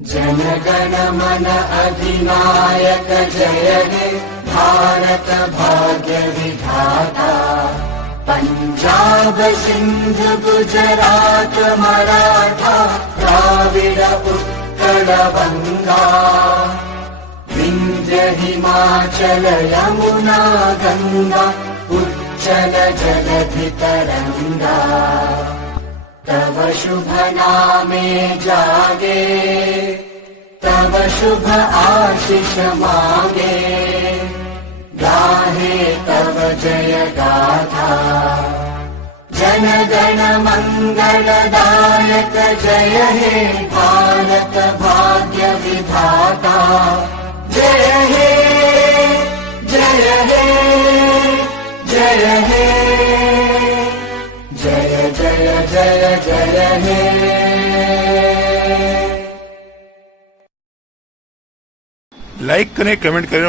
जन गण मन अधिनायक जय हे भारत भाग्य विधाता। पंजाब सिंध गुजरात मराठा द्राविड उत्कल बंगा। विंध्य हिमाचल यमुना गंगा उच्चल जलधि तरंगा। तव शुभ नामे जागे तव शुभ आशीष मांगे। गाहे तव जय गाथा जन गण मंगलदायक जय हे भारत भाग्य विधाता। जय हे जय हे जय हे जय जय जय जय हे। લાઈક અને કમેન્ટ કરીને